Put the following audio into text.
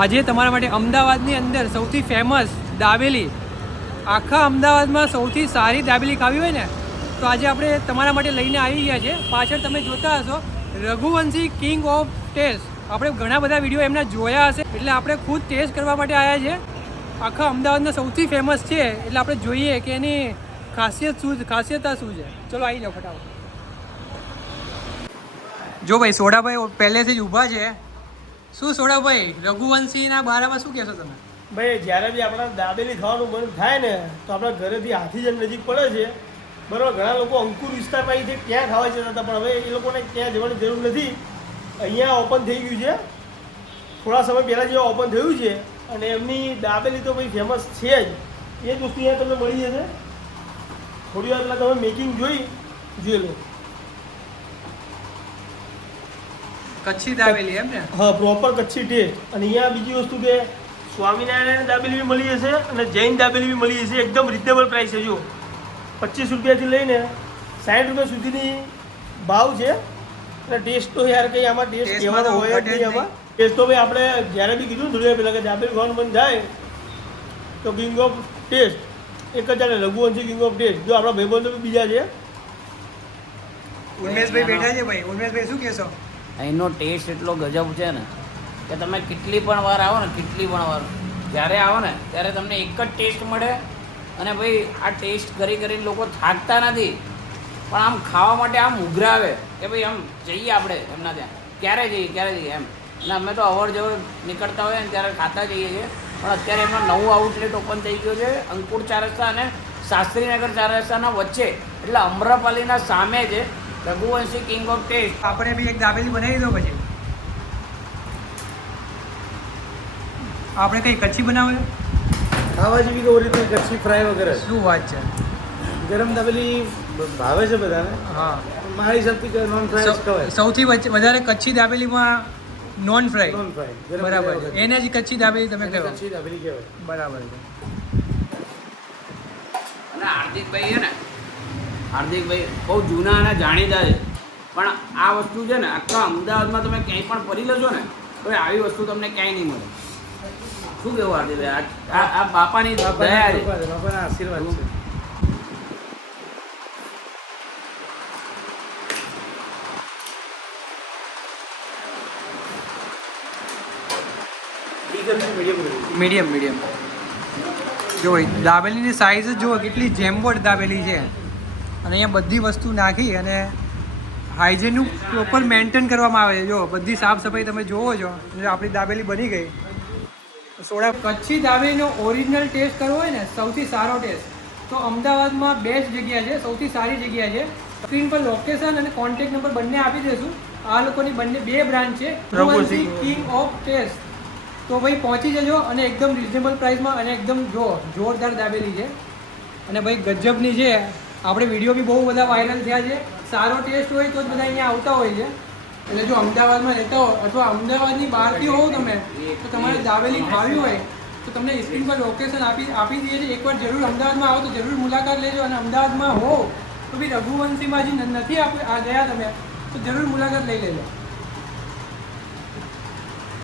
આજે તમારા માટે અમદાવાદની અંદર સૌથી ફેમસ દાબેલી. આખા અમદાવાદમાં સૌથી સારી દાબેલી ખાવી હોય ને, તો આજે આપણે તમારા માટે લઈને આવી ગયા છે. પાછળ તમે જોતા હશો, રઘુવંશી કિંગ ઓફ ટેસ્ટ આપણે ઘણા બધા વીડિયો એમના જોયા હશે, એટલે આપણે ખુદ ટેસ્ટ કરવા માટે આવ્યા છે. આખા અમદાવાદના સૌથી ફેમસ છે, એટલે આપણે જોઈએ કે એની ખાસિયત શું ખાસિયતા શું છે. ચલો આવી જાઓ ફટાફટ. જો ભાઈ સોડાભાઈ પહેલેથી જ ઊભા છે શું સોડાભાઈ રઘુવંશીના બારામાં શું કહેશો તમે? ભાઈ, જ્યારે બી આપણા દાબેલી ખાવાનું મન થાય ને, તો આપણા ઘરેથી હાથી જેમ નજીક પડે છે. બરાબર, ઘણા લોકો અંકુર વિસ્તારમાં અહીંથી ત્યાં ખાવા જતા હતા, પણ હવે એ લોકોને ત્યાં જવાની જરૂર નથી. અહીંયા ઓપન થઈ ગયું છે. થોડા સમય પહેલાં જેવા ઓપન થયું છે, અને એમની દાબેલી તો ભાઈ ફેમસ છે જ. એ જ વસ્તુ અહીંયા તમને મળી જશે. થોડી વાર પહેલાં તમે મેકિંગ જોઈ જોઈ લો. કચ્છી દાબેલી એમ ને? હા પ્રોપર કચ્છી ટેસ્ટ અને અહીંયા બીજી વસ્તુ કે સ્વામિનારાયણ દાબેલી બી મળી જશે અને જૈન દાબેલી બી મળી જશે. એકદમ રિઝનેબલ પ્રાઇસ છે જો પચીસ રૂપિયાથી લઈને સાઠ રૂપિયા સુધીની ભાવ છે. અને ટેસ્ટ તો યાર કંઈ આમાં ટેસ્ટ કહેવાનો હોય જ નહીં આમાં. ટેસ્ટ તો ભાઈ આપણે જ્યારે બી કીધું થોડી પહેલાં કે દાબેલી ખાવાનું બંધ થાય તો કિંગ ઓફ ટેસ્ટ એક જ જાણે રઘુવંશી કિંગ ઓફ ટેસ્ટ જો આપણા ભાઈબંધો બી બીજા છે. ઉમેશભાઈ બેઠા છે ભાઈ. ઉમેશભાઈ શું કહેશો? અહીંનો ટેસ્ટ એટલો ગજબ છે ને કે તમે કેટલી પણ વાર આવો ને, કેટલી પણ વાર. જ્યારે આવો ને, ત્યારે તમને એક જ ટેસ્ટ મળે અને ભાઈ, આ ટેસ્ટ કરી કરીને લોકો થાકતા નથી. પણ આમ ખાવા માટે આમ ઉઘરાવે કે ભાઈ, આમ જઈએ આપણે એમના ત્યાં. ક્યારે જઈએ ક્યારે જઈએ એમ. અને અમે તો અવર જવર નીકળતા હોઈએ ને ત્યારે ખાતા જઈએ છીએ. પણ અત્યારે એમાં નવું આઉટલેટ ઓપન થઈ ગયું છે, અંકુર ચાર રસ્તા અને શાસ્ત્રીનગર ચાર રસ્તાના વચ્ચે. એટલે અમરાપાલીના સામે છે. રઘુવંશી કિંગ ઓફ ટેસ્ટ આપણે બી એક દાબેલી બનાવી દો પછી. આપણે કઈ કચ્છી બનાવે? ખાવા જેવી કે ઓરિજિનલ કચ્છી ફ્રાય વગેરે? શું વાત છે? ગરમ દાબેલી ભાવે છે બધાને. હા. મારા હિસાબથી નોન ફ્રાય ખવાય. સૌથી વચ્ચે- વધારે કચ્છી દાબેલીમાં નોન ફ્રાય નોન ફ્રાય બરાબર છે એને જ કચ્છી દાબેલી તમે કહેવાય કચ્છી દાબેલી કહેવાય. બરાબર છે. અને હાર્દિકભાઈ છે ને હાર્દિકભાઈ બહુ જૂના અને જાણીતા છે. પણ આ વસ્તુ છે ને આખા અમદાવાદમાં તમે ક્યાંય પણ ફરી લેજો ને તો આવી વસ્તુ તમને ક્યાંય નહીં મળે. શું કેવું હાર્દિકભાઈ? આ- આ બાપાની દયા છે. બાપાના આશીર્વાદ છે. Medium medium. જો દાબેલીની સાઈઝ જ જુઓ કેટલી જેમવટ દાબેલી છે. અને અહીંયા બધી વસ્તુ નાખી અને હાઇજેનનું પ્રોપર મેન્ટેન કરવામાં આવે છે. જો બધી સાફ સફાઈ તમે જોવો છો આપણી દાબેલી બની ગઈ. સોડા કચ્છી દાબેલીનો ઓરિજિનલ ટેસ્ટ કરવો હોય ને સૌથી સારો ટેસ્ટ તો અમદાવાદમાં બેસ્ટ જગ્યા છે સૌથી સારી જગ્યા છે. સ્ક્રીન પર લોકેશન અને કોન્ટેક્ટ નંબર બંને આપી દઈશું. આ લોકોની બંને બે બ્રાન્ચ છે કિંગ ઓફ ટેસ્ટ તો ભાઈ પહોંચી જજો અને એકદમ રિઝનેબલ પ્રાઇસમાં અને એકદમ જો જોરદાર દાબેલી છે. અને ભાઈ ગજબની છે આપણે વીડિયો બી બહુ બધા વાયરલ થયા છે. સારો ટેસ્ટ હોય તો જ બધા અહીંયા આવતા હોય છે. એટલે જો અમદાવાદમાં રહેતા હો, અથવા અમદાવાદની બહારથી હોવ તમે, તો તમારે દાવેલી ખાવી હોય, તો તમને સ્ક્રીન પર લોકેશન આપી આપી દઈએ છીએ. એકવાર જરૂર અમદાવાદમાં આવો તો જરૂર મુલાકાત લેજો. અને અમદાવાદમાં હો તો બી રઘુવંશીમાં જે નથી આપ, આ ગયા તમે, તો જરૂર મુલાકાત લઈ લેજો.